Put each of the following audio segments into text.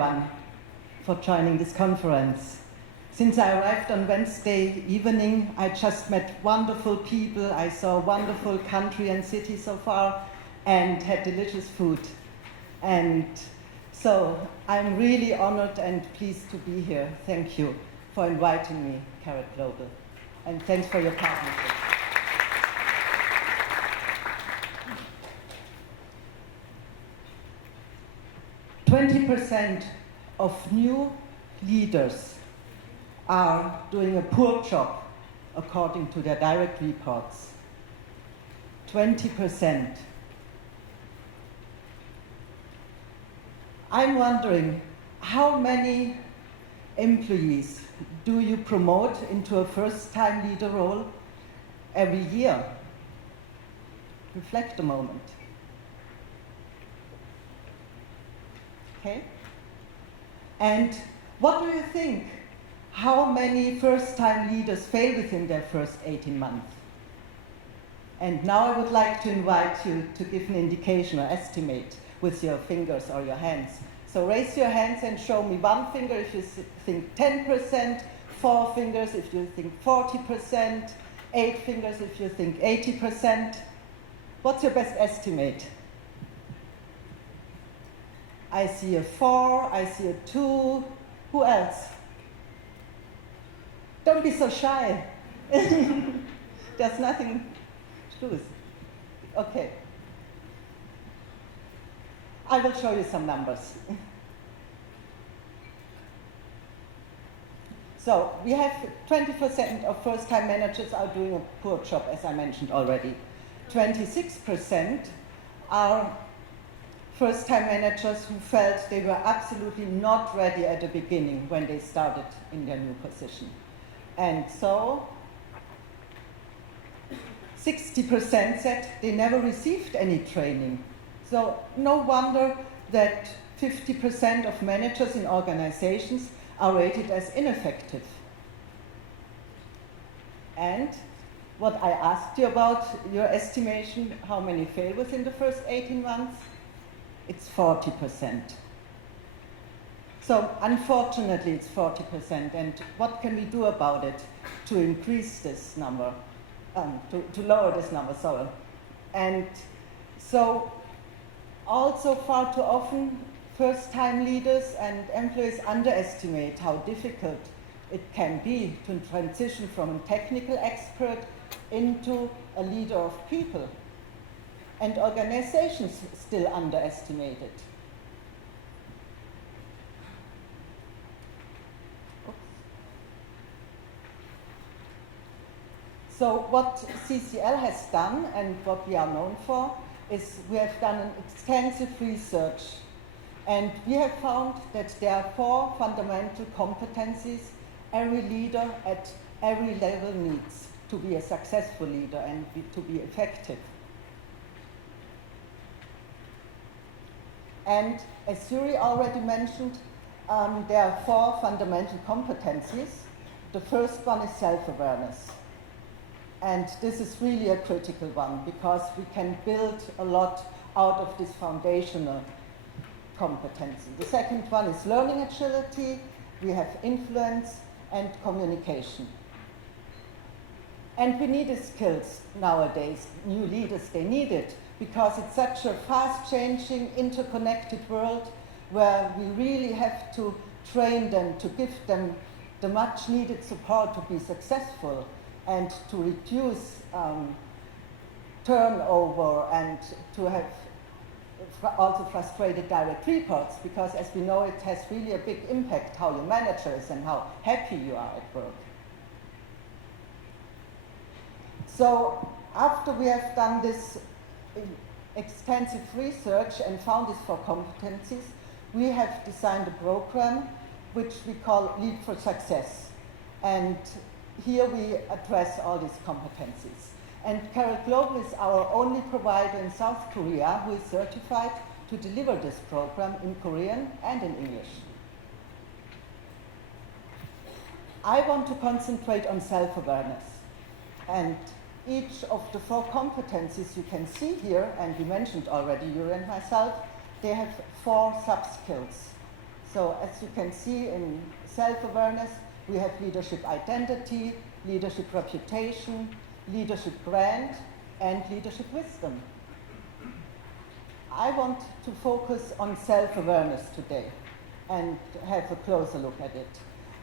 everyone for joining this conference. Since I arrived on Wednesday evening, I just met wonderful people. I saw a wonderful country and city so far and had delicious food. And so I'm really honored and pleased to be here. Thank you for inviting me, Carrot Global. And thanks for your partnership. "20% of new leaders are doing a poor job, according to their direct reports. 20%. I'm wondering, how many employees do you promote into a first-time leader role every year? Reflect a moment. Okay? And what do you think? How many first-time leaders fail within their first 18 months? And now I would like to invite you to give an indication or estimate with your fingers or your hands. So raise your hands and show me one finger if you think 10%, 4 fingers if you think 40%, 8 fingers if you think 80%. What's your best estimate? I see a 4, I see a 2. Who else? Don't be so shy. There's nothing to lose. Okay. I will show you some numbers. So we have 20% of first-time managers are doing a poor job, as I mentioned already. 26% are first-time managers who felt they were absolutely not ready at the beginning when they started in their new position. And so 60% said they never received any training. So no wonder that 50% of managers in organizations are rated as ineffective. And what I asked you about, your estimation, how many fail within the first 18 months? It's 40%. So unfortunately, it's 40%. And what can we do about it to increase this number, to lower this number, sorry. And so also far too often, first-time leaders and employees underestimate how difficult it can be to transition from a technical expert into a leader of people. And organizations still underestimate it. So what CCL has done and what we are known for is we have done an extensive research, and we have found that there are 4 fundamental competencies every leader at every level needs to be a successful leader and to be effective. And as Yuri already mentioned, there are 4 fundamental competencies. The first one is self-awareness. And this is really a critical one because we can build a lot out of this foundational competency. The second one is learning agility. We have influence and communication. And we need the skills nowadays. New leaders, they need it because it's such a fast-changing, interconnected world where we really have to train them, to give them the much-needed support to be successful and to reduce turnover and to have also frustrated direct reports, because as we know, it has really a big impact how your manager is and how happy you are at work. So after we have done this extensive research and found these 4 competencies, we have designed a program which we call Lead for Success. And here we address all these competencies. And Carrot Global is our only provider in South Korea who is certified to deliver this program in Korean and in English. I want to concentrate on self-awareness. And each of the 4 competencies you can see here, and we mentioned already, Yuri and myself, they have 4 sub-skills. So as you can see in self-awareness, we have leadership identity, leadership reputation, leadership brand, and leadership wisdom. I want to focus on self-awareness today and have a closer look at it.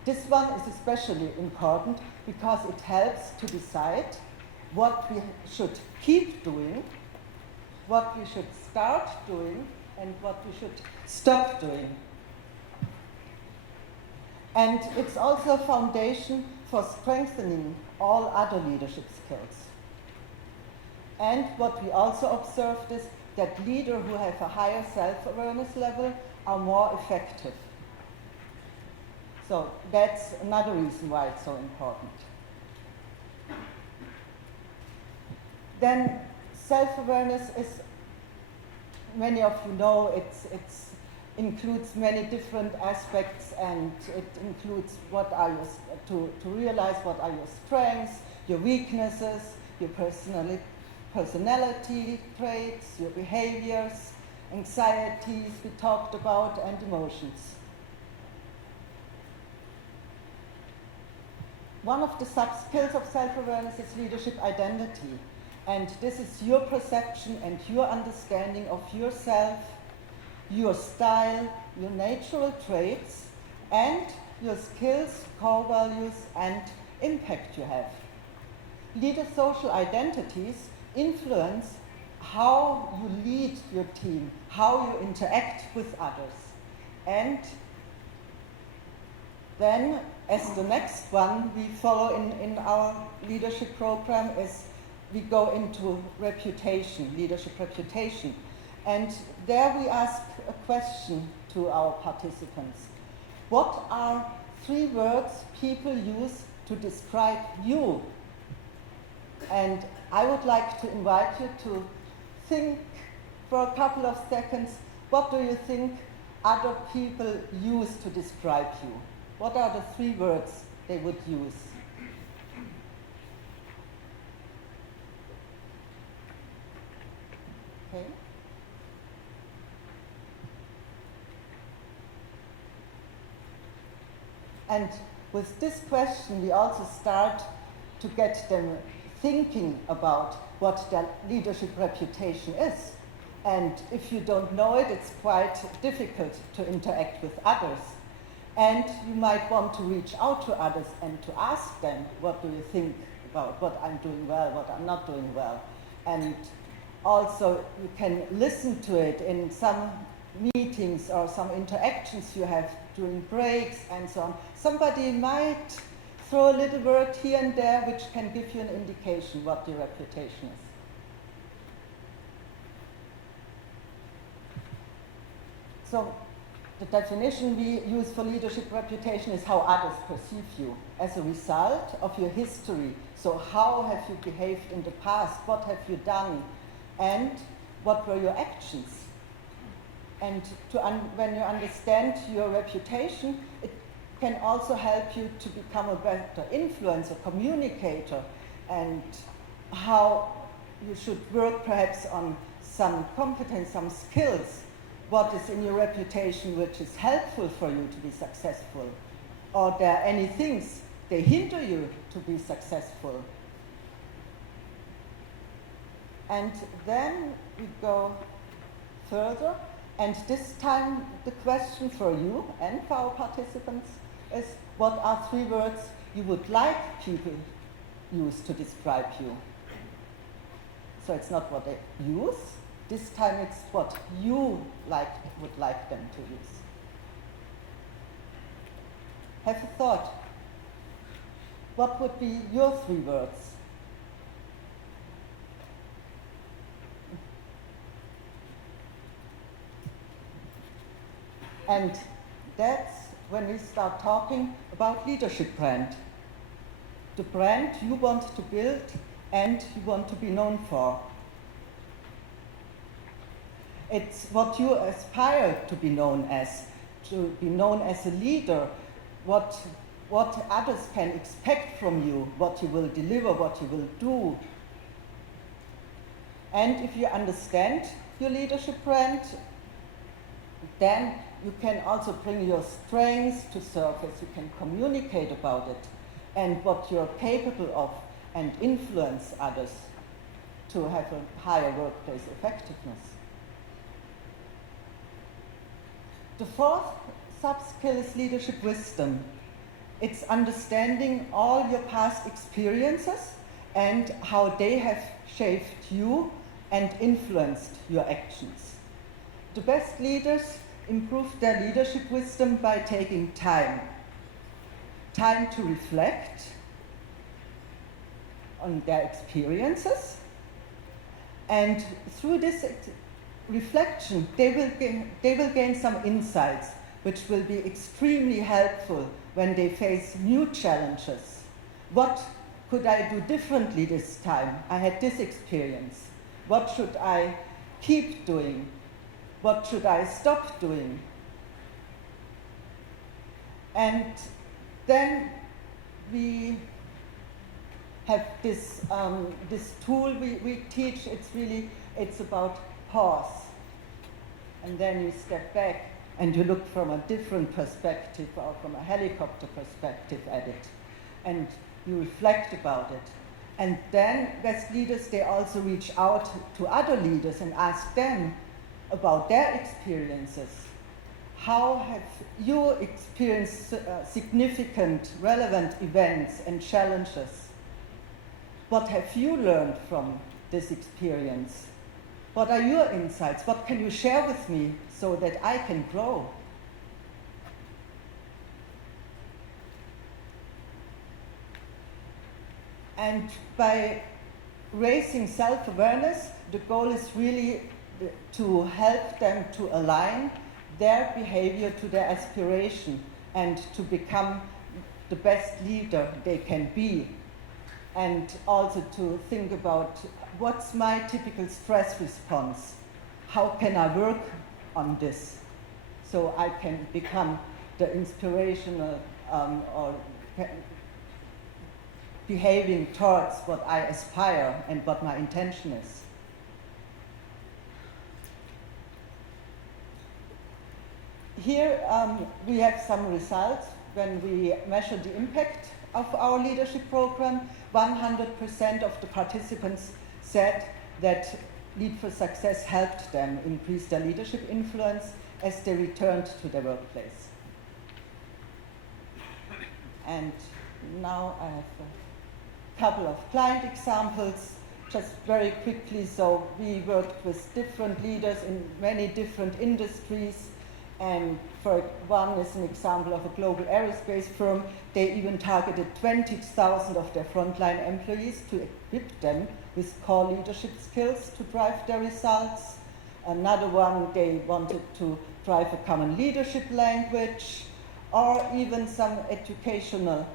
This one is especially important because it helps to decide what we should keep doing, what we should start doing, and what we should stop doing. And it's also a foundation for strengthening all other leadership skills. And what we also observed is that leaders who have a higher self-awareness level are more effective. So that's another reason why it's so important. Then self-awareness is, many of you know, it includes many different aspects, and it includes what are your, to realize what are your strengths, your weaknesses, your personality traits, your behaviors, anxieties we talked about, and emotions. One of the sub-skills of self-awareness is leadership identity. And this is your perception and your understanding of yourself, your style, your natural traits, and your skills, core values, and impact you have. Leader social identities influence how you lead your team, how you interact with others. And then, as the next one we follow in our leadership program is we go into reputation, leadership reputation. And there we ask a question to our participants. What are 3 words people use to describe you? And I would like to invite you to think for a couple of seconds, what do you think other people use to describe you? What are the 3 words they would use? Okay. And with this question, we also start to get them thinking about what their leadership reputation is. And if you don't know it, it's quite difficult to interact with others. And you might want to reach out to others and to ask them, what do you think about what I'm doing well, what I'm not doing well? And also, you can listen to it in some meetings or some interactions you have during breaks and so on. Somebody might throw a little word here and there which can give you an indication what your reputation is. So, the definition we use for leadership reputation is how others perceive you as a result of your history. So, how have you behaved in the past? What have you done? And what were your actions? And when you understand your reputation, it can also help you to become a better influencer, communicator, and how you should work perhaps on some competence, some skills, what is in your reputation which is helpful for you to be successful. Or there are any things they hinder you to be successful. And then we go further, and this time the question for you and for our participants is, what are 3 words you would like people use to describe you? So it's not what they use, this time it's what you would like them to use. Have a thought. What would be your 3 words? And that's when we start talking about leadership brand. The brand you want to build and you want to be known for. It's what you aspire to be known as a leader, what others can expect from you, what you will deliver, what you will do. And if you understand your leadership brand, then you can also bring your strengths to surface, you can communicate about it, and what you're capable of, and influence others to have a higher workplace effectiveness. The fourth sub-skill is leadership wisdom. It's understanding all your past experiences and how they have shaped you and influenced your actions. The best leaders improve their leadership wisdom by taking time to reflect on their experiences, and through this reflection they will gain some insights which will be extremely helpful when they face new challenges. What could I do differently this time? I had this experience. What should I keep doing? What should I stop doing? And then we have this tool we teach. It's about pause. And then you step back and you look from a different perspective, or from a helicopter perspective at it. And you reflect about it. And then best leaders, they also reach out to other leaders and ask them about their experiences. How have you experienced significant, relevant events and challenges? What have you learned from this experience? What are your insights? What can you share with me so that I can grow? And by raising self-awareness, the goal is really to help them to align their behavior to their aspiration and to become the best leader they can be. And also to think about, what's my typical stress response? How can I work on this so I can become the inspirational or behaving towards what I aspire and what my intention is. Here we have some results when we measure the impact of our leadership program. 100% of the participants said that Lead for Success helped them increase their leadership influence as they returned to their workplace. And now I have a couple of client examples, just very quickly. So we worked with different leaders in many different industries. And for one is an example of a global aerospace firm. They even targeted 20,000 of their frontline employees to equip them with core leadership skills to drive their results. Another one, they wanted to drive a common leadership language, or even some educational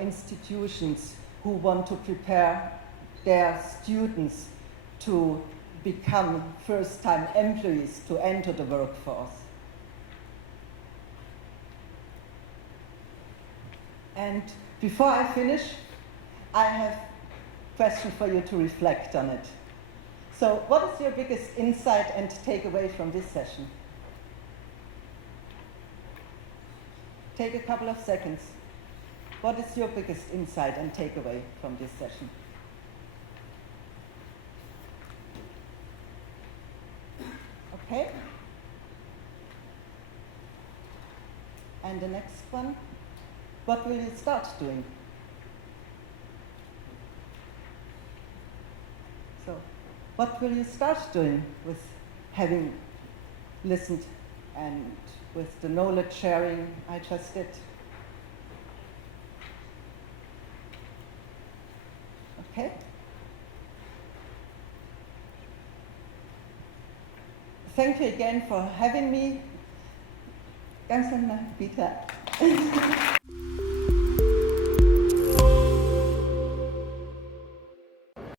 institutions who want to prepare their students to become first-time employees to enter the workforce. And before I finish, I have a question for you to reflect on it. So what is your biggest insight and takeaway from this session? Take a couple of seconds. What is your biggest insight and takeaway from this session? Okay. And the next one. What will you start doing? So, what will you start doing with having listened and with the knowledge sharing I just did? Okay? Thank you again for having me. Ganz Peter.